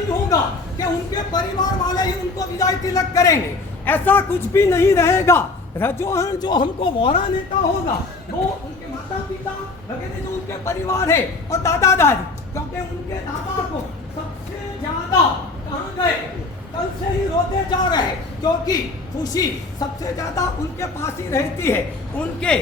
नहीं होगा कि उनके परिवार वाले ही उनको विदाई तिलक करेंगे। ऐसा कुछ भी नहीं रहेगा। रजोहन जो हमको वोरा नेता होगा वो उनके माता पिता वगैरह जो उनके परिवार है और दादा दादी, क्योंकि उनके दादा को सबसे ज्यादा कहाँ गए, कल से ही रोते जा रहे, क्योंकि खुशी सबसे ज्यादा उनके पास ही रहती है। उनके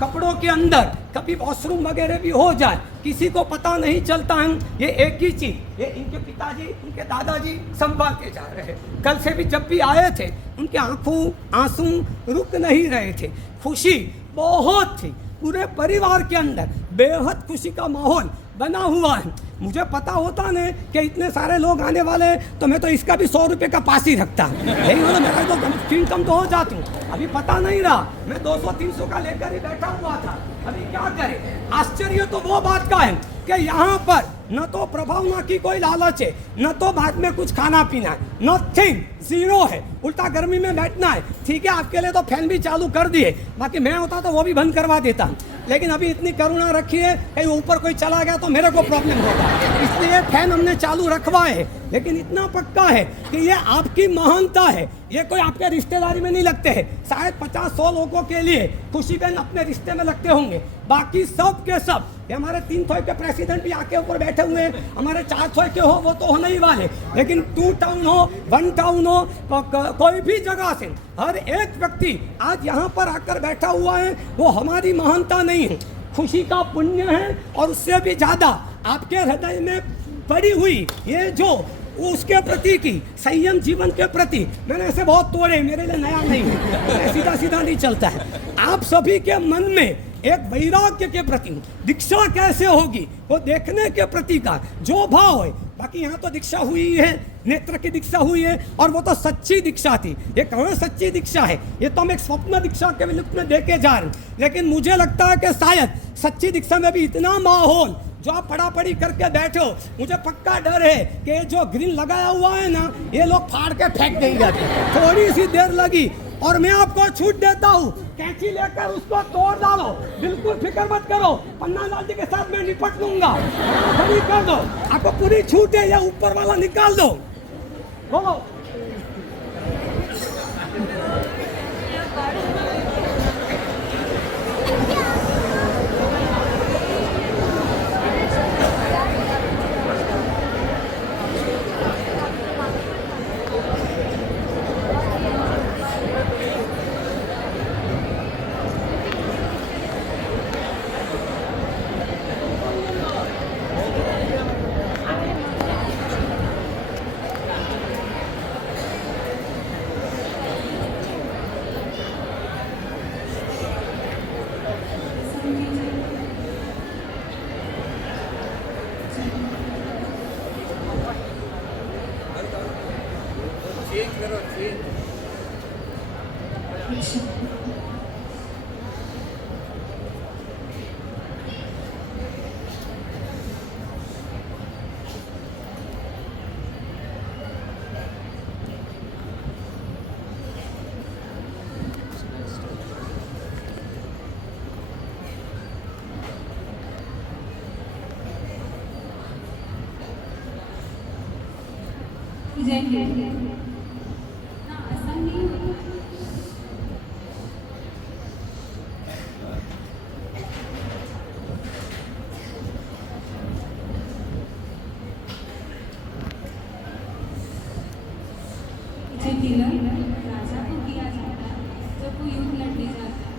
कपड़ों के अंदर कभी वॉशरूम वगैरह भी हो जाए किसी को पता नहीं चलता है। ये एक ही चीज ये इनके पिताजी उनके दादाजी संभालते जा रहे हैं। कल से भी जब भी आए थे उनके आंखों आंसू रुक नहीं रहे थे। खुशी बहुत थी, पूरे परिवार के अंदर बेहद खुशी का माहौल बना हुआ है। मुझे पता होता न कि इतने सारे लोग आने वाले हैं तो मैं तो इसका भी 100 रुपये का पास ही रखता। यही मतलब मेरा तो इनकम तो हो जाती हूँ। अभी पता नहीं रहा, मैं 200-300 का लेकर ही बैठा हुआ था। अभी क्या करें। आश्चर्य तो वो बात का है कि यहाँ पर न तो प्रभाव ना की कोई लालच है, न तो बाद में कुछ खाना पीना है, नथिंग, जीरो है। उल्टा गर्मी में बैठना है। ठीक है, आपके लिए तो फैन भी चालू कर दिए, बाकी मैं होता तो वो भी बंद करवा देता। लेकिन अभी इतनी करुणा रखी है कहीं ऊपर कोई चला गया तो मेरे को प्रॉब्लम होगा, इसलिए फैन हमने चालू रखवाए है। लेकिन इतना पक्का है कि ये आपकी महानता है, ये कोई आपके रिश्तेदारी में नहीं लगते हैं। शायद 50-100 लोगों के लिए खुशी बहन अपने रिश्ते में लगते होंगे, बाकी सब के सब ये हमारे 300 के प्रेसिडेंट भी आके ऊपर बैठे हुए हैं, हमारे 400 के हो वो तो होने ही वाले। लेकिन 2 टाउन हो 1 टाउन हो कोई भी जगह से हर एक व्यक्ति आज यहाँ पर आकर बैठा हुआ है, वो हमारी महानता नहीं है, खुशी का पुण्य है। और उससे भी ज़्यादा आपके हृदय में पड़ी हुई ये जो उसके प्रति की संयम जीवन के प्रति, मैंने ऐसे बहुत तोड़े, मेरे लिए नया नहीं है, सीधा सीधा नहीं चलता है। आप सभी के मन में एक वैराग्य के प्रति दीक्षा कैसे होगी वो देखने के प्रति का जो भाव है। बाकी यहाँ तो दीक्षा हुई है, नेत्र की दीक्षा हुई है और वो तो सच्ची दीक्षा थी। ये कहाँ सच्ची दीक्षा है, ये तो हम एक स्वप्न दीक्षा के रूप में देखे जा रहे हैं। लेकिन मुझे लगता है कि शायद सच्ची दीक्षा में भी इतना माहौल जो आप पढ़ा पढ़ी करके बैठे हो, मुझे पक्का डर है कि ये जो ग्रीन लगाया हुआ है ना ये लोग फाड़ के फेंक देंगे। थोड़ी सी देर लगी और मैं आपको छूट देता हूँ, कैंची लेकर उसको तोड़ डालो, बिल्कुल फिक्र मत करो, पन्ना लाल जी के साथ मैं निपट लूंगा, खड़ी कर दो, आपको पूरी छूट है, या ऊपर वाला निकाल दो। बोलो राजा को किया जाता है जब वो युद्ध लड़ने जाता है।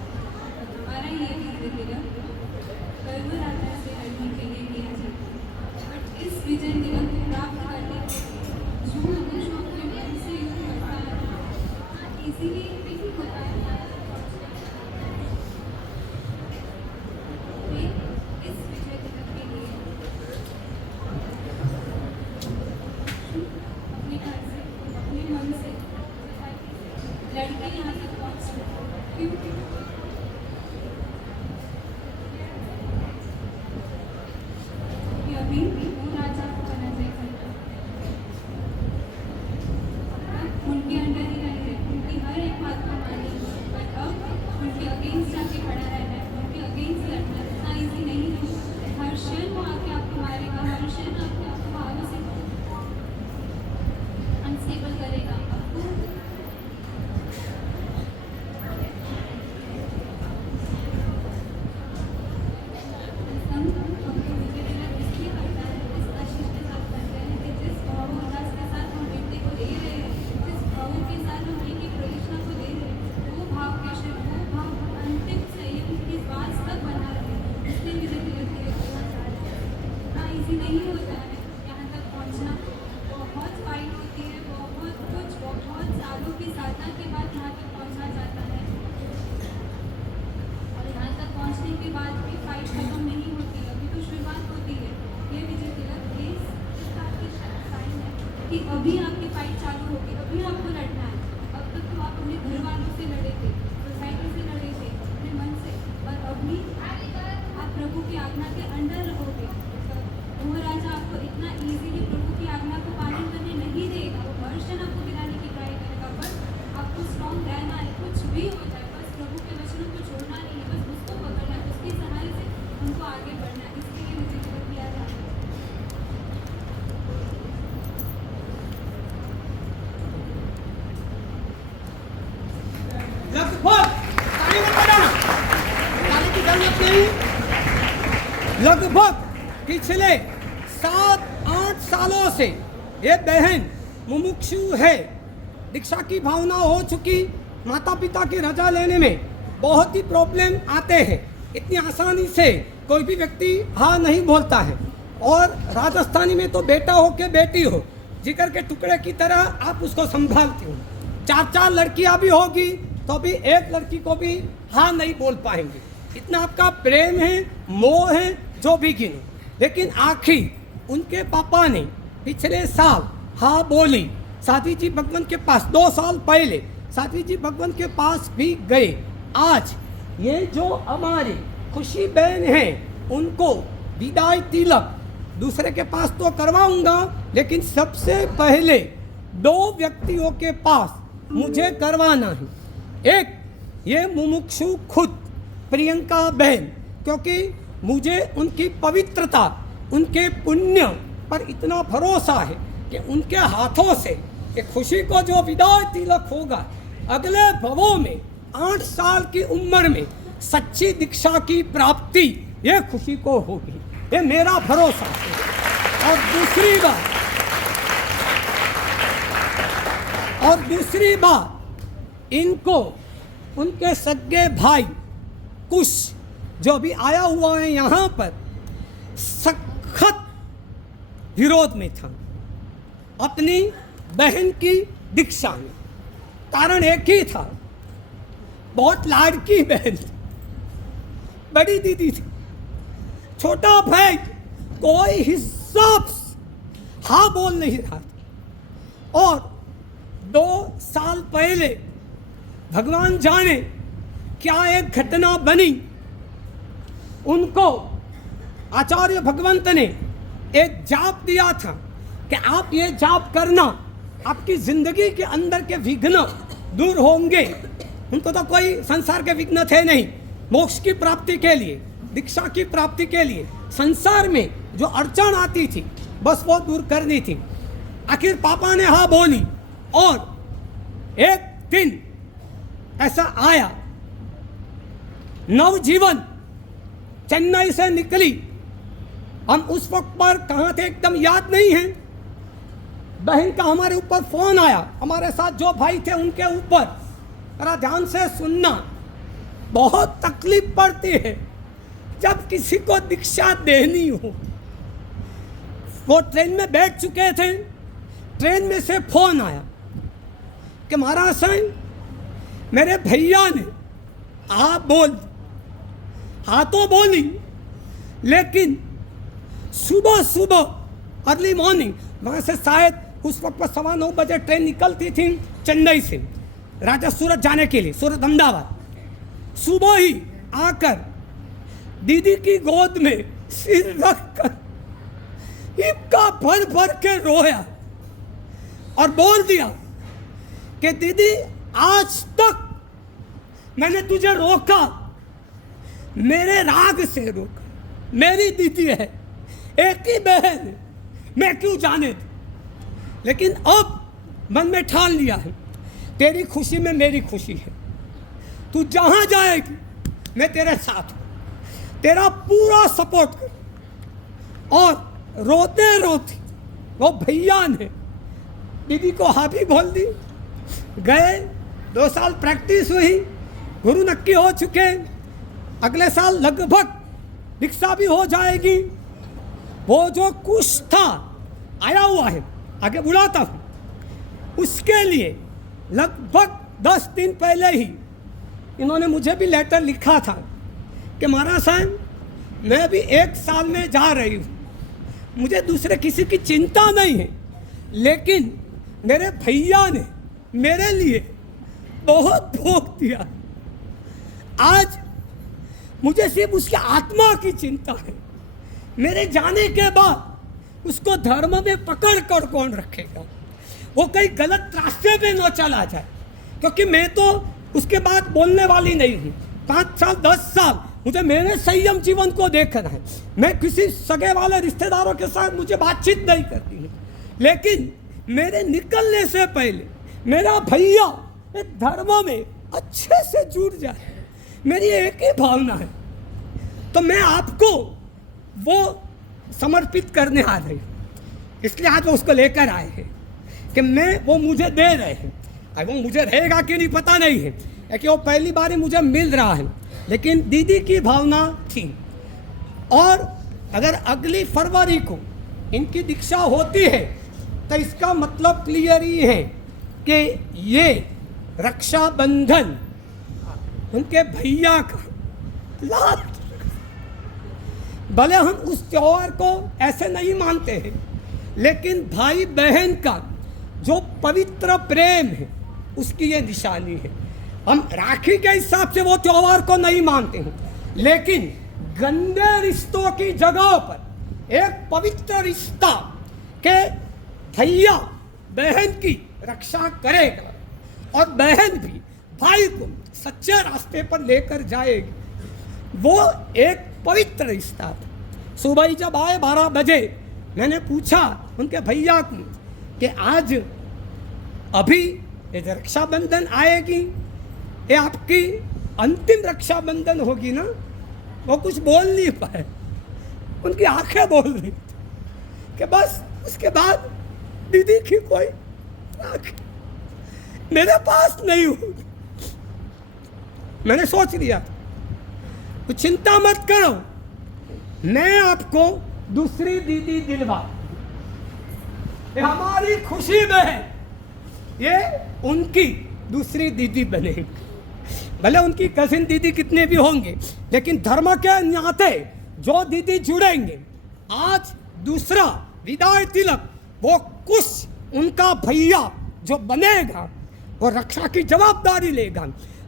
हमारा ये तिलक कर्म राजा से लड़ने के लिए किया जाता है। बट इस विजय तिलक को प्राप्त करने के लिए जो मनुष्य अपने मन से युद्ध करता है इसीलिए नहीं होता है। इस विजय तिलक के लिए अपने घर से अपने मन से अभी आपकी फाइट चालू होगी, अभी आपको लड़ना है। अब तक तो आप अपने घर वालों से लड़े थे, सोसाइटी से लड़े थे, अपने मन से, और अभी आप प्रभु की आज्ञा के अंडर रहोगे। वो राजा आपको इतना इजीली प्रभु की आज्ञा को पालन करने नहीं देगा। वो वर्षन आपको गिराने की ट्राई करेगा, बट आपको स्ट्रॉन्ग रहना है। कुछ भी हो जाए, बस प्रभु के वचनों को छोड़ना नहीं है, बस उसको पकड़ना है, उसके सहारे से हमको आगे बढ़ना है। इसलिए मुझे किया जाता है। लगभग पिछले 7-8 सालों से ये बहन मुमुक्षु है। दीक्षा की भावना हो चुकी, माता पिता की रजा लेने में बहुत ही प्रॉब्लम आते हैं। इतनी आसानी से कोई भी व्यक्ति हाँ नहीं बोलता है। और राजस्थानी में तो बेटा हो के बेटी हो, जिगर के टुकड़े की तरह आप उसको संभालती हो। 4-4 लड़कियां भी होगी तो भी एक लड़की को भी हाँ नहीं बोल पाएंगे। इतना आपका प्रेम है, मोह है, जो भी गिनो। लेकिन आखिर उनके पापा ने पिछले साल हाँ बोली। साध्वी जी भगवान के पास 2 साल पहले साध्वी जी भगवान के पास भी गए। आज ये जो हमारी खुशी बहन है, उनको विदाई तिलक दूसरे के पास तो करवाऊंगा, लेकिन सबसे पहले 2 व्यक्तियों के पास मुझे करवाना है। एक ये मुमुक्षु खुद प्रियंका बहन, क्योंकि मुझे उनकी पवित्रता, उनके पुण्य पर इतना भरोसा है कि उनके हाथों से ये खुशी को जो विदाई तिलक होगा अगले भवों में 8 साल की उम्र में सच्ची दीक्षा की प्राप्ति ये खुशी को होगी। ये मेरा भरोसा है। और दूसरी बात इनको उनके सगे भाई कुश जो भी आया हुआ है यहाँ पर, सख्त विरोध में था अपनी बहन की दीक्षा में। कारण एक ही था, बहुत लाड़की बहन थी, बड़ी दीदी थी, छोटा भाई कोई हिसाब से हाँ बोल नहीं रहा था। और 2 साल पहले भगवान जाने क्या एक घटना बनी। उनको आचार्य भगवंत ने एक जाप दिया था कि आप ये जाप करना, आपकी जिंदगी के अंदर के विघ्न दूर होंगे। उनको तो कोई संसार के विघ्न थे नहीं। मोक्ष की प्राप्ति के लिए, दीक्षा की प्राप्ति के लिए संसार में जो अड़चन आती थी बस वो दूर करनी थी। आखिर पापा ने हाँ बोली और एक दिन ऐसा आया, नवजीवन चेन्नई से निकली। हम उस वक्त पर कहाँ थे एकदम याद नहीं है। बहन का हमारे ऊपर फोन आया, हमारे साथ जो भाई थे उनके ऊपर। जरा ध्यान से सुनना, बहुत तकलीफ पड़ती है जब किसी को दीक्षा देनी हो। वो ट्रेन में बैठ चुके थे, ट्रेन में से फोन आया कि महाराज साईं मेरे भैया ने हाँ बोल, हाँ तो बोली, लेकिन सुबह सुबह अर्ली मॉर्निंग वहाँ से शायद उस वक्त पर 9:15 बजे ट्रेन निकलती थी चेन्नई से राजा सूरत जाने के लिए, सूरत अहमदाबाद। सुबह ही आकर दीदी की गोद में सिर रखकर इब्का भर भर के रोया और बोल दिया कि दीदी आज तक मैंने तुझे रोका, मेरे राग से रोका। मेरी दीदी है, एक ही बहन, मैं क्यों जाने दूं? लेकिन अब मन में ठान लिया है, तेरी खुशी में मेरी खुशी है। तू जहां जाएगी मैं तेरे साथ हूं, तेरा पूरा सपोर्ट कर। और रोते रोते वो भैया ने दीदी को हाँ भी बोल दी। गए, 2 साल प्रैक्टिस हुई, गुरु नक्की हो चुके। अगले साल लगभग दीक्षा भी हो जाएगी। वो जो कुछ था आया हुआ है, आगे बुलाता हूँ, उसके लिए लगभग 10 दिन पहले ही इन्होंने मुझे भी लेटर लिखा था कि महाराज साहब मैं भी 1 साल में जा रही हूँ, मुझे दूसरे किसी की चिंता नहीं है, लेकिन मेरे भैया ने मेरे लिए बहुत भोग दिया। आज मुझे सिर्फ उसकी आत्मा की चिंता है। मेरे जाने के बाद उसको धर्म में पकड़ कर कौन रखेगा? वो कहीं गलत रास्ते पे न चला जाए, क्योंकि मैं तो उसके बाद बोलने वाली नहीं हूँ। 5 साल 10 साल मुझे मेरे संयम जीवन को देखना है। मैं किसी सगे वाले रिश्तेदारों के साथ मुझे बातचीत नहीं करती हूँ, लेकिन मेरे निकलने से पहले मेरा भैया एक धर्म में अच्छे से जुड़ जाए, मेरी एक ही भावना है। तो मैं आपको वो समर्पित करने आ रही हूँ, इसलिए आज वो उसको लेकर आए हैं कि मैं वो मुझे दे रहे हैं। अब वो मुझे रहेगा कि नहीं पता नहीं है, कि वो पहली बार ही मुझे मिल रहा है, लेकिन दीदी की भावना थी। और अगर अगली फरवरी को इनकी दीक्षा होती है तो इसका मतलब क्लियर ही है कि ये रक्षाबंधन उनके भैया का लास्ट। भले हम उस त्योहार को ऐसे नहीं मानते हैं, लेकिन भाई बहन का जो पवित्र प्रेम है उसकी ये निशानी है। हम राखी के हिसाब से वो त्योहार को नहीं मानते हैं, लेकिन गंदे रिश्तों की जगह पर एक पवित्र रिश्ता के भैया बहन की रक्षा करेगा और बहन भी भाई को सच्चे रास्ते पर लेकर जाएगी। वो एक पवित्र रिश्ता था। सुबह जब आए 12 बजे, मैंने पूछा उनके भैया को कि आज अभी ये रक्षाबंधन आएगी, ये आपकी अंतिम रक्षाबंधन होगी ना? वो कुछ बोल नहीं पाए, उनकी आंखें बोल रही थी कि बस उसके बाद दीदी की कोई मेरे पास नहीं होगी। मैंने सोच लिया तो चिंता मत करो, मैं आपको दूसरी दीदी दिलवा, ये हमारी खुशी में है, ये उनकी दूसरी दीदी बनेगी। भले उनकी कजिन दीदी कितने भी होंगे, लेकिन धर्म के नाते जो दीदी जुड़ेंगे, आज दूसरा विदाई तिलक वो कुछ उनका भैया जो बनेगा वो रक्षा की जवाबदारी लेगा।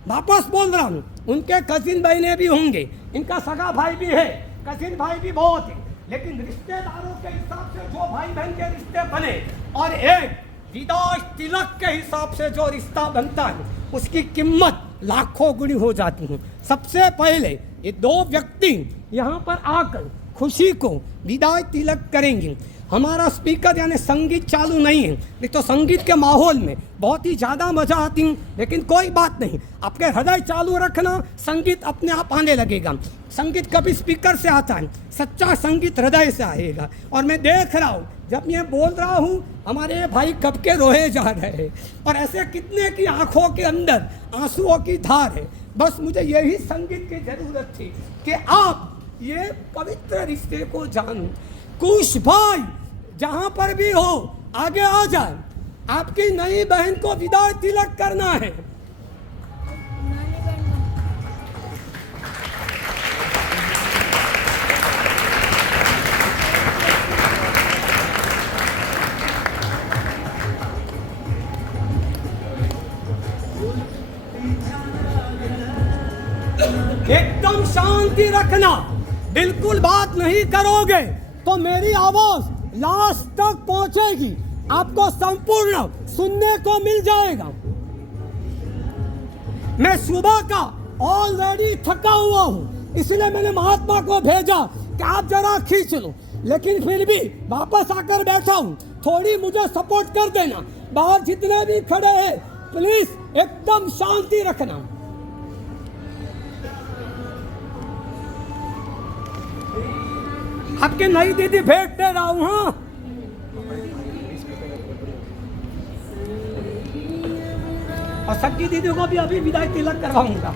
वापस बोल रहा हूँ, उनके कजिन बहनें भी होंगे, इनका सगा भाई भी है, कजिन भाई भी बहुत है, लेकिन रिश्तेदारों के हिसाब से जो भाई बहन के रिश्ते बने और एक विदाई तिलक के हिसाब से जो रिश्ता बनता है उसकी कीमत लाखों गुनी हो जाती है। सबसे पहले ये 2 व्यक्ति यहाँ पर आकर खुशी को विदाई तिलक करेंगे। हमारा स्पीकर यानी संगीत चालू नहीं है, नहीं तो संगीत के माहौल में बहुत ही ज़्यादा मज़ा आती है, लेकिन कोई बात नहीं, आपके हृदय चालू रखना, संगीत अपने आप आने लगेगा। संगीत कभी स्पीकर से आता है, सच्चा संगीत हृदय से आएगा। और मैं देख रहा हूँ जब मैं बोल रहा हूँ हमारे भाई कब के रोए जा रहे हैं, और ऐसे कितने की आंखों के अंदर आंसुओं की धार है। बस मुझे यही संगीत की ज़रूरत थी कि आप ये पवित्र रिश्ते को जानो। कुछ भाई जहाँ पर भी हो आगे आ जाए, आपकी नई बहन को विदाई तिलक करना है। एकदम शांति रखना, बिल्कुल बात नहीं करोगे तो मेरी आवाज लास्ट तक पहुंचेगी, आपको संपूर्ण सुनने को मिल जाएगा। मैं सुबह का ऑलरेडी थका हुआ हूं, इसलिए मैंने महात्मा को भेजा कि आप जरा खींच लो, लेकिन फिर भी वापस आकर बैठा हूं, थोड़ी मुझे सपोर्ट कर देना। बाहर जितने भी खड़े हैं प्लीज एकदम शांति रखना। आपके नई दीदी भेंट दे रहा हूं। हाँ, और सबकी दीदी को भी अभी विदाई तिलक करवाऊंगा।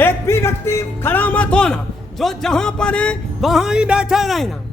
एक भी व्यक्ति खड़ा मत होना, जो जहां पर है वहां ही बैठे रहना।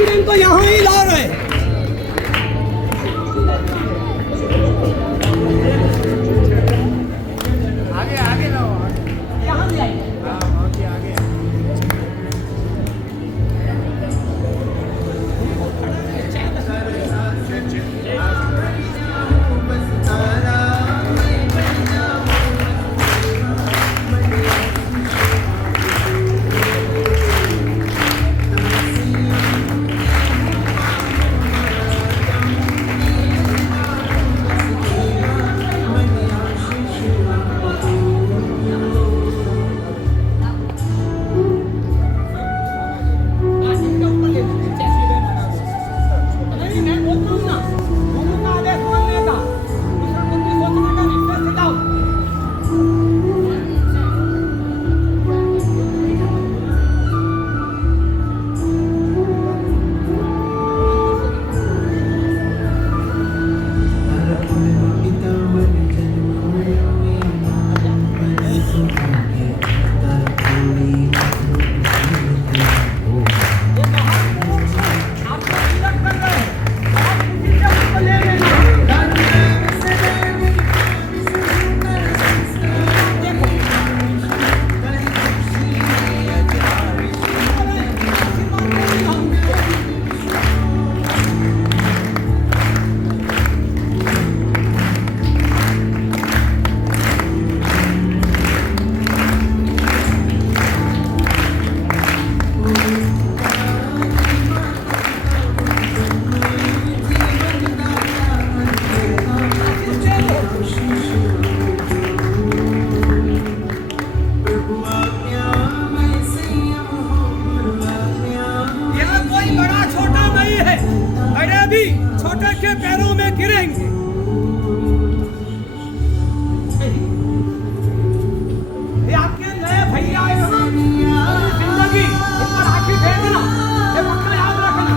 प्रेसिडेंट को यहाँ ही ला रहे हैं। आगे आगे लाओ, यहाँ ले आइए। आगे आगे। नहीं, मैं बोलता हूँ ना, दोनों का आदेश मानने का, दूसरा कुछ भी सोचने का नहीं, बस sit down। आपको तिलक कर रहे हैं, आप किसी से उसको ले लेना। यह कोई बड़ा छोटा नहीं है, बड़े भी छोटे के पैरों में गिरेंगे। ये आपके नए भैया हैं, पूरी जिंदगी इन पर राखी फेंकना, ये पक्का याद रखना।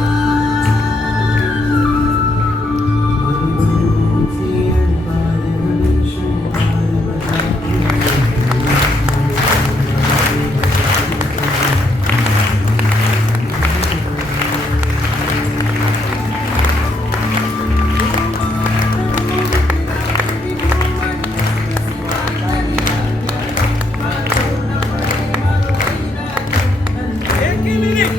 एक ही मिनट,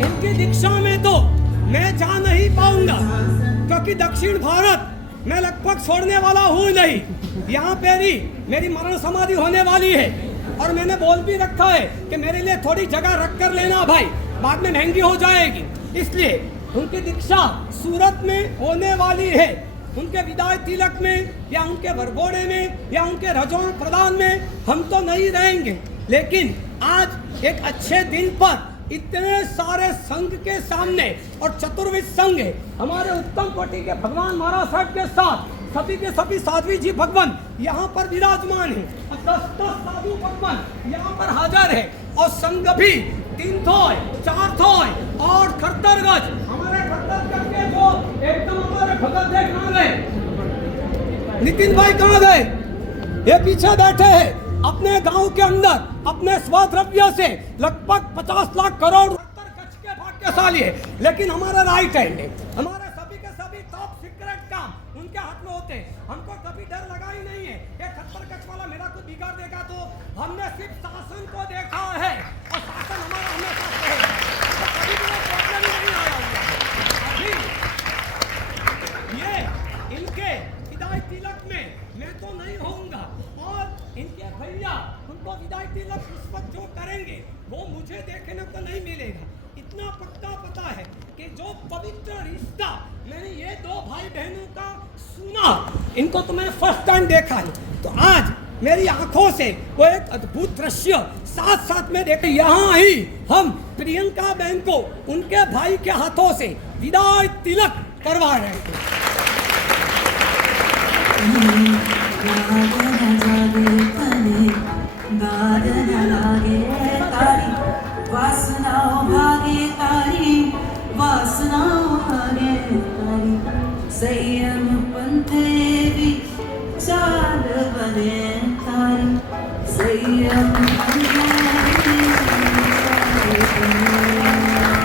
इनकी दीक्षा में तो मैं जा नहीं पाऊंगा, क्योंकि दक्षिण भारत मैं लगभग छोड़ने वाला हूँ नहीं। यहाँ पे भी मेरी मरण समाधि होने वाली है, और मैंने बोल भी रखा है कि मेरे लिए थोड़ी जगह रख कर लेना भाई, बाद में महंगी हो जाएगी। इसलिए उनकी दीक्षा सूरत में होने वाली है। उनके विदाई तिलक में या उनके वरघोड़े में या उनके रजों प्रदान में हम तो नहीं रहेंगे, लेकिन आज एक अच्छे दिन पर इतने सारे संघ के सामने, और चतुर्विद संघ है हमारे उत्तम कोटि के भगवान महाराज साहब के साथ, सभी के सभी साध्वी जी भगवान यहाँ पर विराजमान है, और 10 साधु भगवान यहाँ पर हाजिर है, और संघ भी 3 थोय 4 थोय और 78 गज। हमारे 78 गज के जो एकदम हमारे भगत देख कहाँ गए, नितिन भाई कहाँ गए? ये पीछे बैठे हैं, अपने गांव के अंदर अपने स्वद्रव्य से लगभग 50 लाख करोड़ 70 गज के भाग्यशाली है, लेकिन हमारा राइट हैंड है, हमारे सभी के सभी टॉप सीक्रेट काम उनके हाथ में होते हैं। हमको कभी डर लगा ही नहीं है कि 70 गज वाला मेरा कुछ बिगाड़ देगा, तो हमने सिर्फ शासन को देखा है, और शासन हमारा हमेशा रहेगा, तो कभी भी वो प्रॉब्लम ही नहीं आया होगा। अभी ये इनके विदाई तिलक में मैं तो नहीं होऊंगा, और इनके भैया उनको विदाई तिलक उस वक्त जो करेंगे वो मुझे देखने को नहीं मिलेगा। इतना पक्का पता है कि जो पवित्र रिश्ता मैंने ये 2 भाई बहनों का सुना, इनको तो मैंने फर्स्ट टाइम देखा है, तो आज मेरी आंखों से वो एक अद्भुत दृश्य साथ साथ में देखे। यहाँ ही हम प्रियंका बहन को उनके भाई के हाथों से विदाई तिलक करवा रहे थे। वासनाओं भागे तारी, वासनाओं भागे तारी, संयम पंथे भी चाल बने तारी, संयम पंथे भी चाल बने।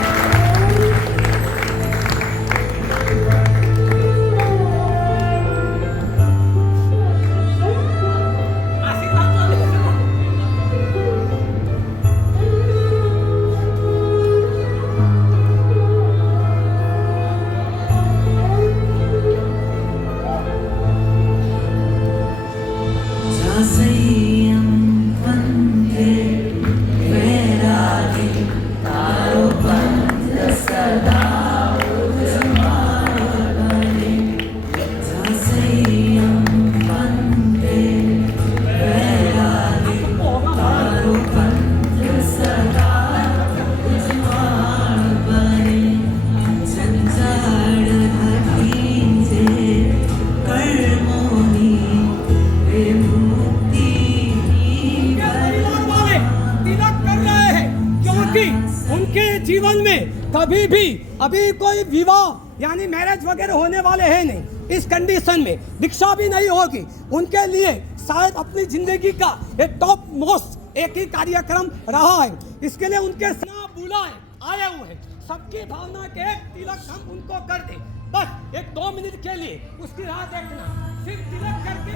जीवन में कभी भी अभी कोई विवाह यानी मैरिज वगैरह होने वाले हैं नहीं, इस कंडीशन में दीक्षा भी नहीं होगी, उनके लिए शायद अपनी जिंदगी का एक टॉप मोस्ट एक ही कार्यक्रम रहा है। इसके लिए उनके सना बुलाए आए हुए हैं, सबकी भावना के एक तिलक हम उनको कर दें, बस एक 2 मिनट के लिए उसकी राह देखना, सिर्फ तिलक करके